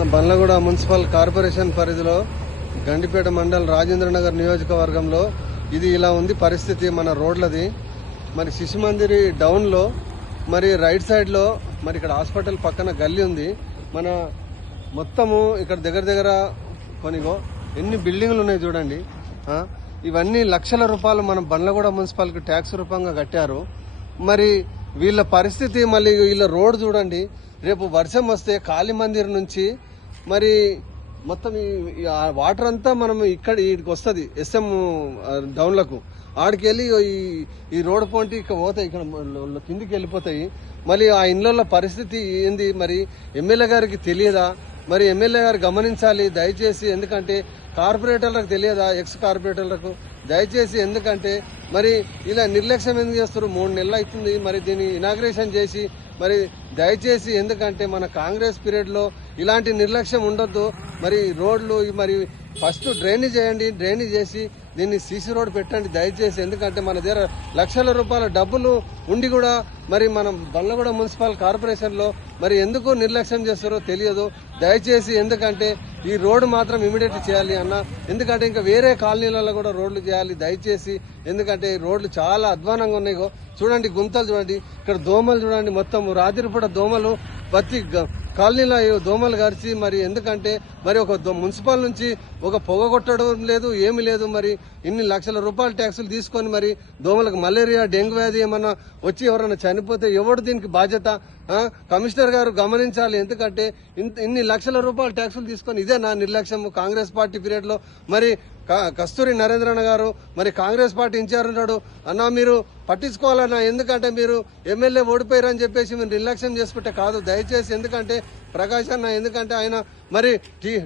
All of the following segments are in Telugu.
మన బండ్లగూడ మున్సిపల్ కార్పొరేషన్ పరిధిలో గండిపేట మండల్ రాజేంద్రనగర్ నియోజకవర్గంలో ఇది ఇలా ఉంది పరిస్థితి మన రోడ్లది. మరి శిశుమందిరి డౌన్ లో మరి రైట్ సైడ్ లో మరి ఇక్కడ హాస్పిటల్ పక్కన గల్లీ ఉంది. మన మొత్తము ఇక్కడ దగ్గర కొనిగో ఎన్ని బిల్డింగ్లు ఉన్నాయి చూడండి. ఇవన్నీ లక్షల రూపాయలు మన బండ్లగూడ మున్సిపాలిటీ ట్యాక్స్ రూపంగా కట్టారు. మరి వీళ్ళ పరిస్థితి మళ్ళీ వీళ్ళ రోడ్ చూడండి. రేపు వర్షం వస్తే కాళీ మందిర్ నుంచి మరి మొత్తం వాటర్ అంతా మనం ఇక్కడ ఇక్కడికి వస్తుంది ఎస్ఎం డౌన్లకు. ఆడికి వెళ్ళి ఈ రోడ్ పోంటి ఇక్కడ పోతాయి, ఇక్కడ కిందికి వెళ్ళిపోతాయి. మళ్ళీ ఆ ఇళ్ల పరిస్థితి ఏంది మరి ఎమ్మెల్యే గారికి తెలియదా? మరి ఎమ్మెల్యే గారు గమనించాలి దయచేసి. ఎందుకంటే కార్పొరేటర్లకు తెలియదా? ఎక్స్ కార్పొరేటర్లకు దయచేసి. ఎందుకంటే మరి ఇలా నిర్లక్ష్యం ఎందుకు చేస్తారు? 3 నెలలు అవుతుంది మరి దీన్ని ఇనాగ్రేషన్ చేసి. మరి దయచేసి ఎందుకంటే మన కాంగ్రెస్ పీరియడ్ లో ఇలాంటి నిర్లక్ష్యం ఉండొద్దు. మరి రోడ్లు మరి ఫస్ట్ డ్రైనేజ్ చేయండి, డ్రైనేజ్ చేసి దీన్ని సీసీ రోడ్ పెట్టండి దయచేసి. ఎందుకంటే మన దగ్గర లక్షల రూపాయల డబ్బులు ఉండి కూడా మరి మనం బండ్లగూడ మున్సిపల్ కార్పొరేషన్ లో మరి ఎందుకు నిర్లక్ష్యం చేస్తారో తెలియదు దయచేసి. ఎందుకంటే ఈ రోడ్డు మాత్రం ఇమీడియట్ చేయాలి అన్న. ఎందుకంటే ఇంకా వేరే కాలనీలలో కూడా రోడ్లు చేయాలి దయచేసి. ఎందుకంటే రోడ్లు చాలా అధ్వానంగా ఉన్నాయి. చూడండి గుంతలు చూడండి, ఇక్కడ దోమలు చూడండి, మొత్తం రాత్రిపూట దోమలు ప్రతి కాలనీలో దోమలు గరిచి. మరి ఎందుకంటే మరి ఒక మున్సిపల్ నుంచి ఒక పొగ కొట్టడం లేదు, ఏమి లేదు. మరి ఇన్ని లక్షల రూపాయల ట్యాక్సులు తీసుకొని మరి దోమలకు మలేరియా డెంగ్యూ వ్యాధి ఏమన్నా వచ్చి ఎవరైనా చనిపోతే ఎవడు దీనికి బాధ్యత? కమిషనర్ గారు గమనించాలి. ఎందుకంటే ఇన్ని లక్షల రూపాయల ట్యాక్సులు తీసుకొని ఇదే నా నిర్లక్ష్యం కాంగ్రెస్ పార్టీ పీరియడ్ లో. మరి కస్తూరి నరేంద్రన్న గారు మరి కాంగ్రెస్ పార్టీ ఇన్ఛార్జ్ ఉన్నాడు అన్నా, మీరు పట్టించుకోవాలన్నా. ఎందుకంటే మీరు ఎమ్మెల్యే ఓడిపోయారని చెప్పేసి మీరు నిర్లక్ష్యం చేసుకుంటే కాదు దయచేసి. ఎందుకంటే ప్రకాష్ అన్న ఎందుకంటే ఆయన మరి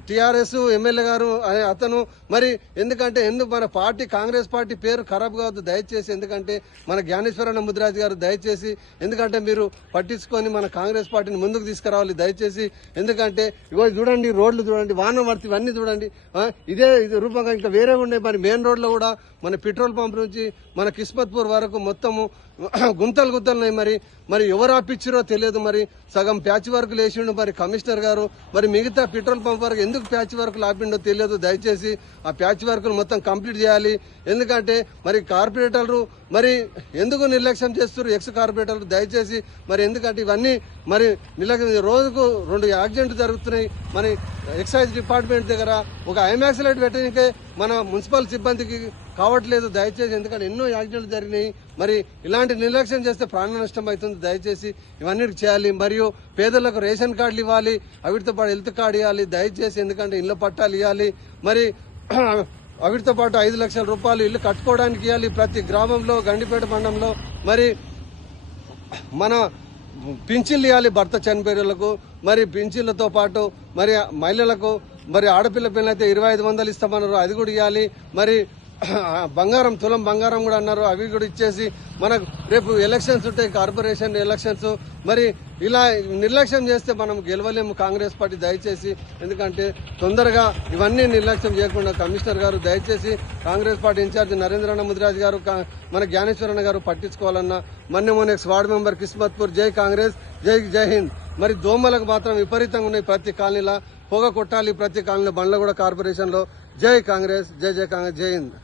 టీఆర్ఎస్ ఎమ్మెల్యే గారు అతను మరి ఎందుకంటే మన పార్టీ కాంగ్రెస్ పార్టీ పేరు ఖరాబ్ కావద్దు దయచేసి. ఎందుకంటే మన జ్ఞానేశ్వరన్న ముద్రాజ్ గారు దయచేసి. ఎందుకంటే మీరు పట్టించుకొని మన కాంగ్రెస్ పార్టీని ముందుకు తీసుకురావాలి దయచేసి. ఎందుకంటే ఇగో చూడండి రోడ్లు చూడండి, వాన పడితే ఇవన్నీ చూడండి ఇదే రూపంగా ఇంకా వేరే ఉన్నాయి. మరి మెయిన్ రోడ్ లో కూడా మన పెట్రోల్ పంప్ నుంచి మన కిస్మత్పూర్ వరకు మొత్తము గుంతలు ఉన్నాయి. మరి ఎవరు ఆపిచ్చిరో తెలియదు. మరి సగం ప్యాచ్ వర్క్ లేచిండు మరి కమిషనర్ గారు. మరి మిగతా పెట్రోల్ పంప్ వరకు ఎందుకు ప్యాచ్ వర్క్ ఆపిండో తెలియదు దయచేసి. ఆ ప్యాచ్ వర్క్ మొత్తం కంప్లీట్ చేయాలి. ఎందుకంటే మరి కార్పొరేటర్లు మరి ఎందుకు నిర్లక్ష్యం చేస్తారు? ఎక్స్ కార్పొరేటర్లు దయచేసి. మరి ఎందుకంటే ఇవన్నీ మరి నిర్లక్ష్యం. రోజుకు 2 యాక్సిడెంట్లు జరుగుతున్నాయి. మరి ఎక్సైజ్ డిపార్ట్మెంట్ దగ్గర ఒక ఐమాక్స్ లైట్ పెట్టడానికే మన మున్సిపల్ సిబ్బందికి కావట్లేదు దయచేసి. ఎందుకంటే ఎన్నో యాక్సిడెంట్లు జరిగినాయి. మరి ఇలాంటి నిర్లక్ష్యం చేస్తే ప్రాణ నష్టం అవుతుంది దయచేసి. ఇవన్నీ చేయాలి. మరియు పేదలకు రేషన్ కార్డులు ఇవ్వాలి, అవిటితో పాటు హెల్త్ కార్డు ఇవ్వాలి దయచేసి. ఎందుకంటే ఇళ్ల పట్టాలు ఇవ్వాలి. మరి అవిటితో పాటు 5 లక్షల రూపాయలు ఇల్లు కట్టుకోవడానికి ఇవ్వాలి ప్రతి గ్రామంలో గండిపేట మండలంలో. మరి మన పింఛన్లు ఇవ్వాలి భర్త చనిపోయేలకు. మరి పింఛన్లతో పాటు మరి మహిళలకు మరి ఆడపిల్ల పిల్లలైతే 2500 ఇస్తామన్నారు, అది కూడా ఇవ్వాలి. మరి బంగారం తులం బంగారం కూడా అన్నారు, అవి కూడా ఇచ్చేసి. మనకు రేపు ఎలక్షన్స్ ఉంటాయి, కార్పొరేషన్ ఎలక్షన్స్. మరి ఇలా నిర్లక్ష్యం చేస్తే మనం గెలవలేము కాంగ్రెస్ పార్టీ దయచేసి. ఎందుకంటే తొందరగా ఇవన్నీ నిర్లక్ష్యం చేయకుండా కమిషనర్ గారు దయచేసి కాంగ్రెస్ పార్టీ ఇన్ఛార్జ్ నరేంద్రన్న ముదిరాజ్ గారు మన జ్ఞానేశ్వరన్న గారు పట్టించుకోవాలన్నా. మొన్న వార్డ్ మెంబర్ కిస్మత్పూర్ జై కాంగ్రెస్ జై హింద్. మరి దోమలకు మాత్రం విపరీతంగా ఉన్నాయి ప్రతి కాలనీలో. పొగ కొట్టాలి ప్రతి కాలనీలో బండ్లగూడ కార్పొరేషన్ లో. జై కాంగ్రెస్ జై కాంగ్రెస్ జై హింద్.